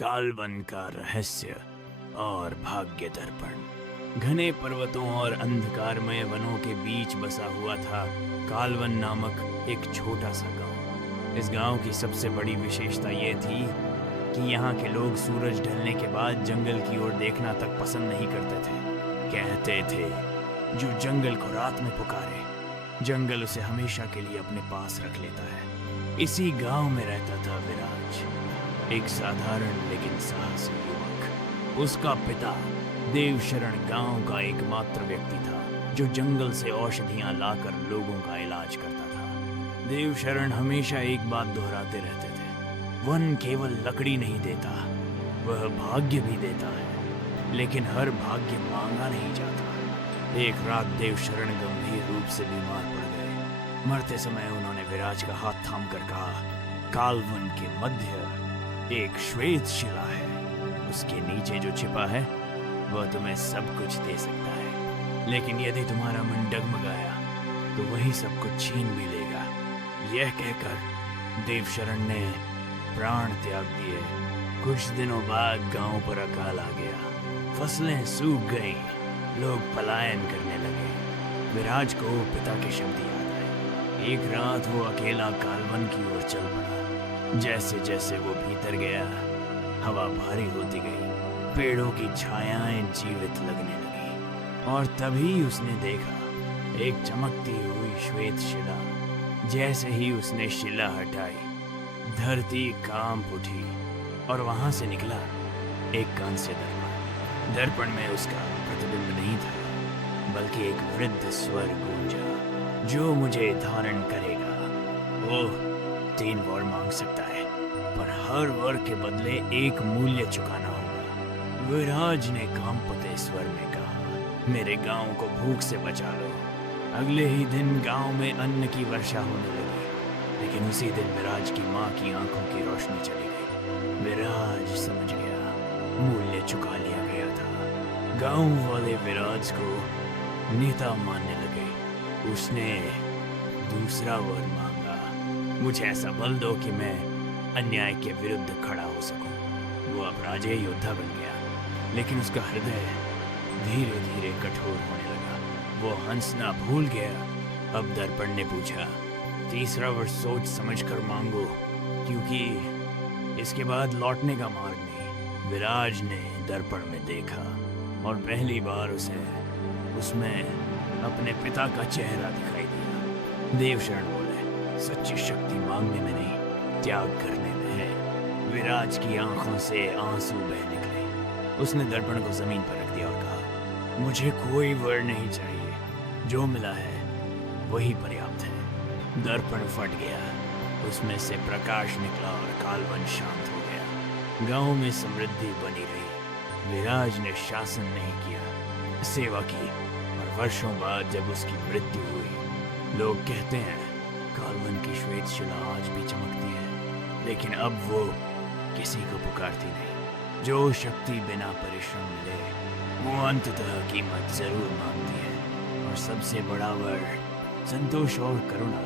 कालवन का रहस्य और भाग्य दर्पण। घने पर्वतों और अंधकारमय वनों के बीच बसा हुआ था कालवन नामक एक छोटा सा गांव। इस गांव की सबसे बड़ी विशेषता ये थी कि यहाँ के लोग सूरज ढलने के बाद जंगल की ओर देखना तक पसंद नहीं करते थे। कहते थे, जो जंगल को रात में पुकारे, जंगल उसे हमेशा के लिए अपने पास रख लेता है। इसी गांव में रहता था विराज, एक साधारण लेकिन साहसी युवक। उसका पिता देवशरण गांव का एकमात्र व्यक्ति था जो जंगल से औषधियां लाकर लोगों का इलाज करता था। देवशरण हमेशा एक बात दोहराते रहते थे, वन केवल लकड़ी नहीं देता, वह भाग्य भी देता है, लेकिन हर भाग्य मांगा नहीं जाता। एक रात देवशरण गंभीर रूप से बीमार पड़ गए। मरते समय उन्होंने विराज का हाथ थामकर कहा, कालवन के मध्य एक श्वेत शिला है, उसके नीचे जो छिपा है वह तुम्हें सब कुछ दे सकता है, लेकिन यदि तुम्हारा मन डगमगाया तो वही सब कुछ छीन भी लेगा। यह कहकर देवशरण ने प्राण त्याग दिए। कुछ दिनों बाद गांव पर अकाल आ गया, फसलें सूख गईं, लोग पलायन करने लगे। विराज को पिता के शब्द याद आए। एक रात वो अकेला कालवन की ओर चल पड़ा। जैसे जैसे वो भीतर गया, हवा भारी होती गई, पेड़ों की छायाएं जीवित लगने लगी, और तभी उसने देखा एक चमकती हुई श्वेत शिला। जैसे ही उसने शिला हटाई, धरती कांप उठी और वहां से निकला एक कांस्य दर्पण। दर्पण में उसका प्रतिबिंब नहीं था, बल्कि एक वृद्ध स्वर गूंजा, जो मुझे धारण करेगा वो 3 वर मांग सकता है, पर हर वर के बदले एक मूल्य चुकाना होगा। विराज ने कांपते स्वर में कहा, मेरे गांव को भूख से बचा लो। अगले ही दिन गांव में अन्न की वर्षा होने लगी, लेकिन उसी दिन विराज की माँ की आंखों की रोशनी चली गई। विराज समझ गया, मूल्य चुका लिया गया था। गांव वाले विराज को नेता मानने लगे। उसने दूसरा वर मांगा, मुझे ऐसा बल दो कि मैं अन्याय के विरुद्ध खड़ा हो सकूं। वो अपराजेय योद्धा बन गया, लेकिन उसका हृदय धीरे धीरे कठोर होने लगा। वो हंसना भूल गया। अब दर्पण ने पूछा, तीसरा वर सोच समझ कर मांगो, क्योंकि इसके बाद लौटने का मार्ग नहीं। विराज ने दर्पण में देखा और पहली बार उसमें अपने पिता का चेहरा दिखाई दिया। देवशरण बोले, सच्ची शक्ति मांगने में नहीं, त्याग करने में है। विराज की आंखों से आंसू बह निकले। उसने दर्पण को जमीन पर रख दिया और कहा, मुझे कोई वर नहीं चाहिए, जो मिला है वही पर्याप्त है। दर्पण फट गया, उसमें से प्रकाश निकला और कालवन शांत हो गया। गांव में समृद्धि बनी रही। विराज ने शासन नहीं किया, सेवा की, और वर्षों बाद जब उसकी मृत्यु हुई, लोग कहते हैं कालवन की श्वेत शिला आज भी चमकती है, लेकिन अब वो किसी को पुकारती नहीं। जो शक्ति बिना परिश्रम मिले वो अंततः कीमत जरूर मांगती है, और सबसे बड़ा वर संतोष और करुणा